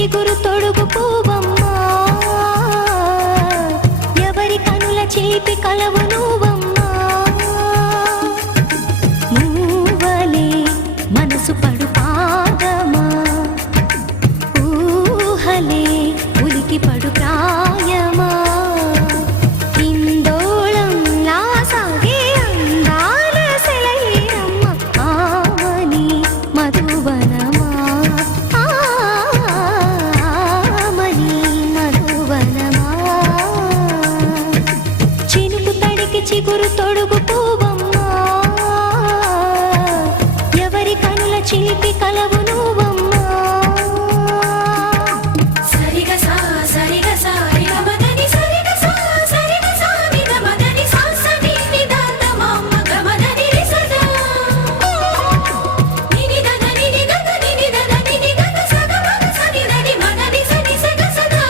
చిగురు తొడుగు పువ్వమ్మా, ఎవరి కనుల చిలిపి కలవు నువ్వమ్మా. మూవలే మనసు పడు పాదమా, ఊహలే ఉలికి పడు ప్రాయమా. ఇందోళంలా సాగే అందాల సెలయేరమ్మ, ఆమని మధువనమా, ఆమని మధువనమా. చినుకు తడికి చిగురు తొడుగు పువ్వమ్మా, ఎవరి కనుల చిలిపి కలవు నువ్వమ్మా. సరిగ సా సరిగ సా రిగ మదని సరిగ సా సరిగ సా నిద మదని సా సని నిదాత మమ్మ గమదని రిసదా నిని దద నిని గద నిని దద నిని గద సగ మగ సని దని మదని సని సగ సదా.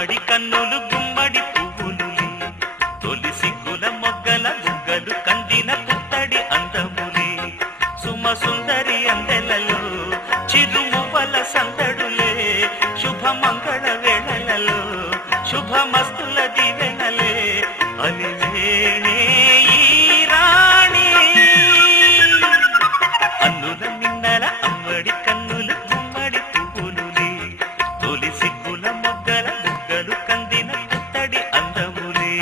అమ్మడి కన్నులు గుమ్మడి పువ్వులులే తొలి సిగ్గుల మొగ్గల బుగ్గలు కందిన పుత్తడి అందములే సుమ సుందరి అందెలలో చిరుమువ్వల సందడులే శుభ మంగళ వేళలలో శుభమస్తుల దివెనలే అలివేణే ఈ రాణి అన్నుల మిన్నల అమ్మడి కన్నులు గుమ్మడి పువ్వులులే తొలి సిగ్గుల మొగ్గల బుగ్గలు కందిన పుత్తడి అందములే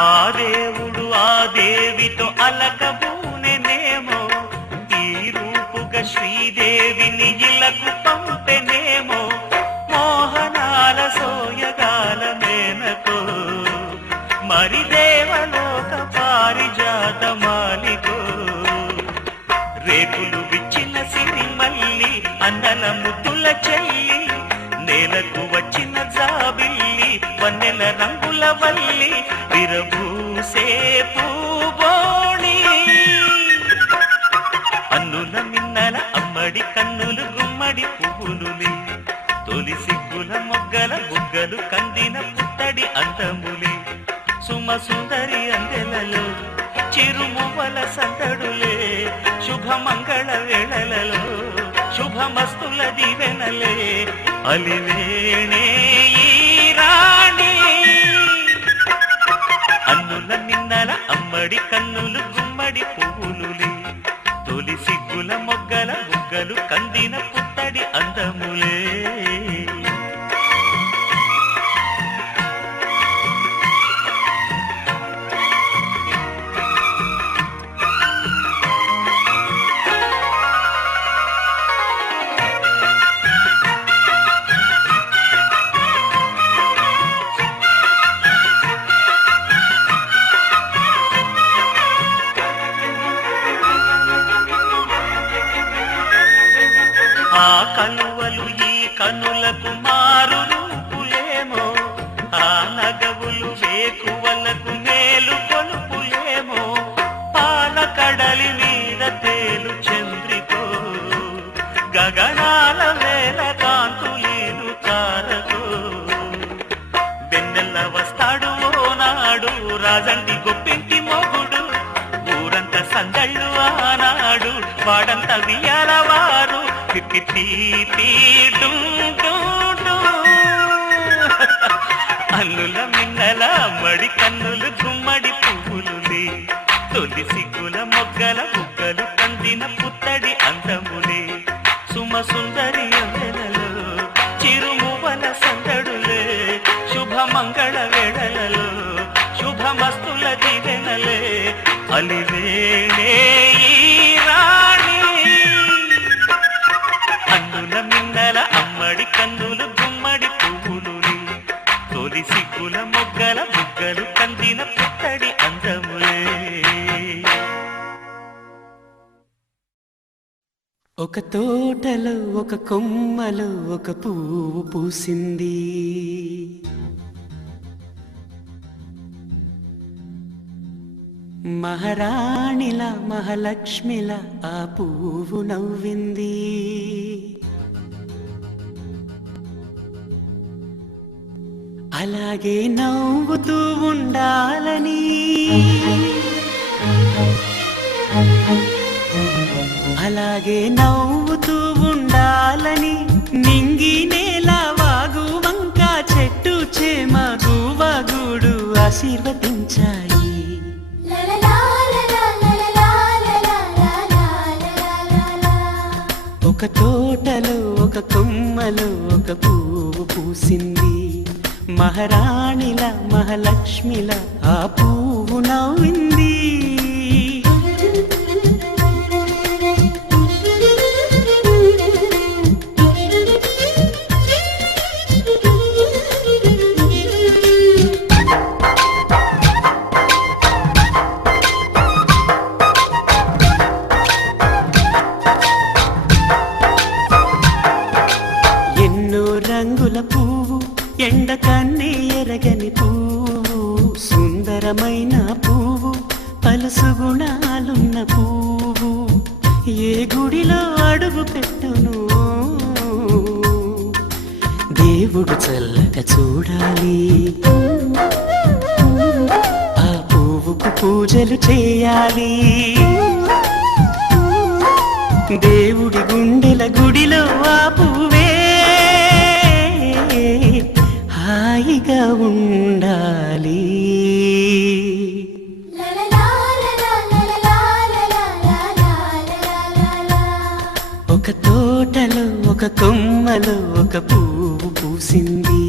ఆ దేవుడు ఆ దేవితో అలకబూనెనేమో ఈ రూపుగా శ్రీదేవిని ఇలకు పంపెనేమో మోహనాల సోయగాల మేనకో మరి దేవలోక పారిజాత మాలికో రేకులు విచ్చిన సిరిమల్లి అందల ముద్దుల చెల్లి నేలకు వచ్చిన జాబిల్లి వన్నెల రంగుల వల్లి విరబూసే పూబోణి అన్నుల మిన్నల అమ్మడి కన్నులు గుమ్మడి పువ్వులులే తొలి సిగ్గుల మొగ్గల బుగ్గలు కందిన పుత్తడి అందములే సుమ సుందరి అందెలలో చిరుమువ్వల సందడులే శుభమంగళ వేళలలో శుభమస్తుల దివెనలే అలివేణే ఈ రాణి అన్నుల మిన్నల అమ్మడి కన్నులు గుమ్మడి పువ్వులులే తొలి సిగ్గుల మొగ్గల బుగ్గలు కందిన పుత్తడి అందములే ఆ కలువలు ఈ కనులకు మారు రూపులేమో ఆ నగవులు వేకువలకు మేలు కొలుపులేమో పాల కడలి మీద తేలు చంద్రికో గగనాల వేల కాంతులీలు తారకో వెన్నెల్ల వస్తాడు ఓనాడు రాజంటి గొప్పింటి మొగుడు ఊరంతా సందళ్ళు ఆనాడు వాడంతా వియ్యాలవారు అల్లుల మిన్నల మడి కన్నులు గుమ్మడి పువ్వులులే తొలి సిగ్గుల మొగ్గల బుగ్గలు కందిన పుత్తడి అందములే సుమ సుందరి అందెలలో చిరుమువ్వల సందడులే శుభమంగళ వేళలలో శుభమస్తుల దివెనలే అలివేణే ఈ రాణి అన్నుల మిన్నల అమ్మడి కన్నులు గుమ్మడి పువ్వులులే తొలి సిగ్గుల మొగ్గల బుగ్గలు కందిన పుత్తడి అందములే ఒక తోటలో ఒక కొమ్మలో ఒక పువ్వు పూసింది మహారాణిలా మహాలక్ష్మిలా ఆ పువ్వు నవ్వింది అలాగే నవ్వుతూ ఉండాలని అలాగే నవ్వుతూ ఉండాలని నింగి నేల వాగు వంక చెట్టు చేమ గువగూడు ఆశీర్వదించాయి ఒక తోటలో ఒక కొమ్మలో ఒక పువ్వు పూసింది మహారాణిల మహాలక్ష్మిల ఆ పువ్వు నవ్వింది రంగుల పువ్వు, ఎండ కన్నే ఎరగని పువ్వు, సుందరమైన పువ్వు, పలుసు గుణాలున్న పువ్వు, ఏ గుడిలో అడుగు పెట్టును దేవుడు చల్లగా చూడాలి. ఆ పువ్వుకు పూజలు చేయాలి. దేవుడి గుండెల గుడిలో ఆ పువ్వే హాయిగా ఉండాలి. ఒక తోటలో ఒక కొమ్మలో ఒక పువ్వు పూసింది.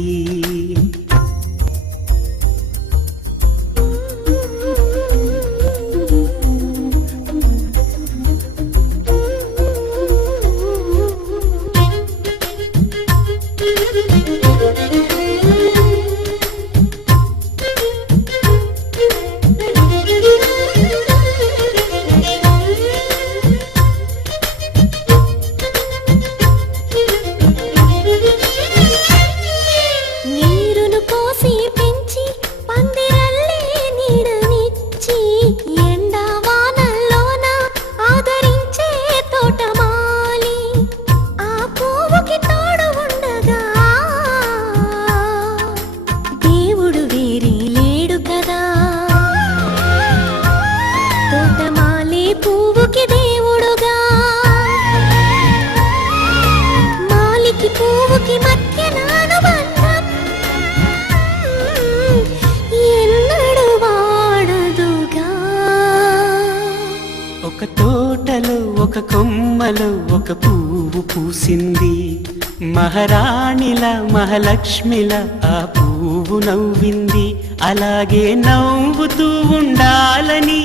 నీరును పోసి పెంచి పందిరల్లే నీడనిచ్చి ఎండా వానల్లోన ఆదరించే తోటమాలి ఆ పువ్వుకి తోడు ఉండగా దేవుడు వేరే లేడు కదా. తోటమాలి పువ్వుకి దేవుడుగా, మాలికి పువ్వుకి మధ్య అనుబంధం ఎన్నడు వాడదుగా. ఒక తోటలో ఒక కొమ్మలో ఒక పువ్వు పూసింది. మహారాణిలా మహాలక్ష్మిలా ఆ పువ్వు నవ్వింది. అలాగే నవ్వుతూ ఉండాలని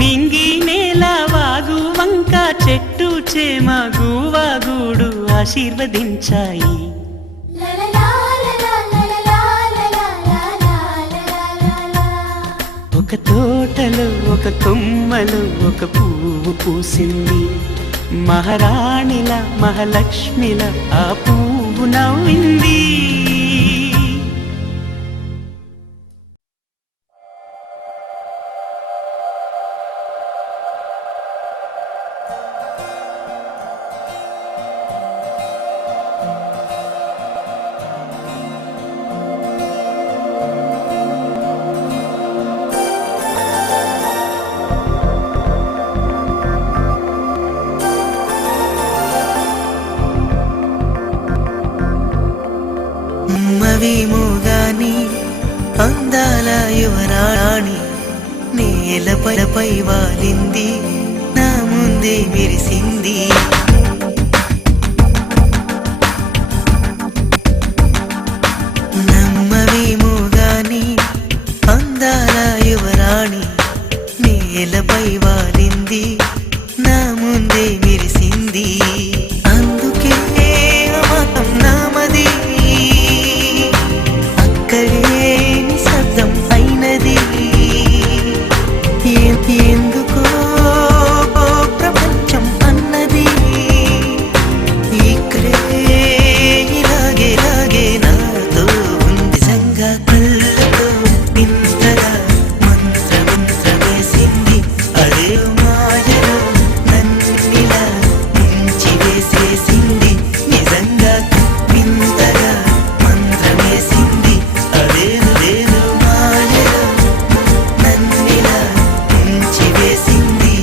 నింగి నేల వాగు వంక చెట్టు చేమ గూవాగూడు ఆశీర్వదించాయి. ఒక తోటలో ఒక కొమ్మలో ఒక పువ్వు పూసింది. మహారాణిల మహాలక్ష్మిల ఆ పువ్వు నవ్వింది. మవిమోగాని అందాల యువరాణి నేలపై వాలింది, నా ముందే మెరిసింది. నమ్మవేమోగాని అందాల యువరాణి నేలపై వాలింది, నా ముందే మెరిసింది. అందుకే అమతం నామది, అక్కడే నిశ్శబ్దం అయినది. ఎందుకో ప్రపంచం అన్నది ఇక్కడే ఇలాగే నాతో ఉంది. సంగా కళ్ళతో ఇంతగా మంత్రమేసింది. అదే మాయలో నన్నిలా ముంచి వేసేసింది. నిజంగా వింతగా మంత్రమేసింది. అదేను లేదు మాయలో నన్నిలా ముంచి వేసింది.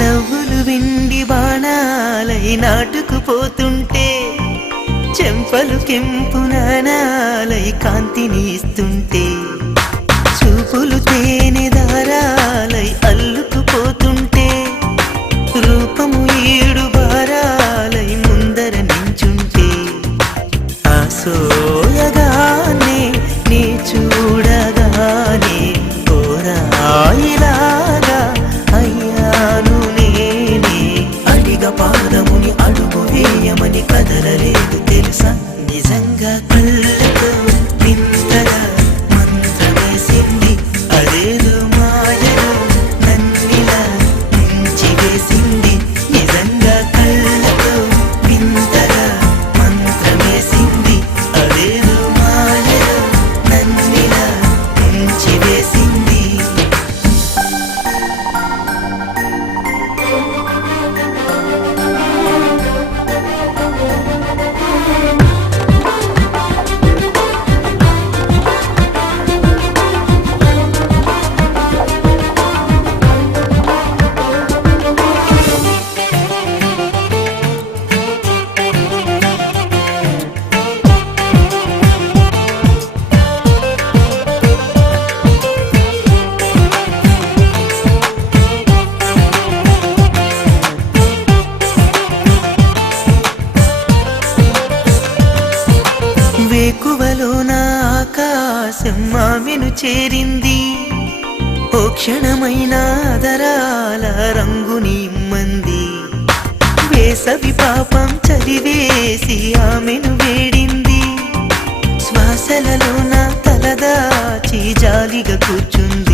నవ్వులు విండి బాణాలై నాటుకుపోతుంటే, చెంపలు కెంపు నాణాలై కాంతిని ఇస్తుంటే, చూపులు తేనె దారాలై అల్లుకుపోతుంటే, రూపము ఏడు బారాలై ముందర నించుంటే, మనసోయగానే నీ చూడగానే ఓరాయిలాగా అయ్యాను నేనే. అడిగ పాదముని అడుగు వేయమని కదలలేదు తెలుసా, నిజంగా కళ్ళతో వింతగా మంత్రమేసింది. అదేదో మాయలో నన్నిలా ముంచి వేసింది. నిజంగా కళ్ళతో వింతగా మంత్రమేసింది. అదేదో మాయలో నన్నిలా ముంచి వేసింది. వేకువలో నా ఆకాశం ఆమెను చేరింది. ఓ క్షణమైన ఆదరాల రంగుని ఇమ్మంది. వేసవి పాపం చలివేసి ఆమెను వేడింది. శ్వాసలలో నా తలదాచి జాలిగా కూర్చుంది.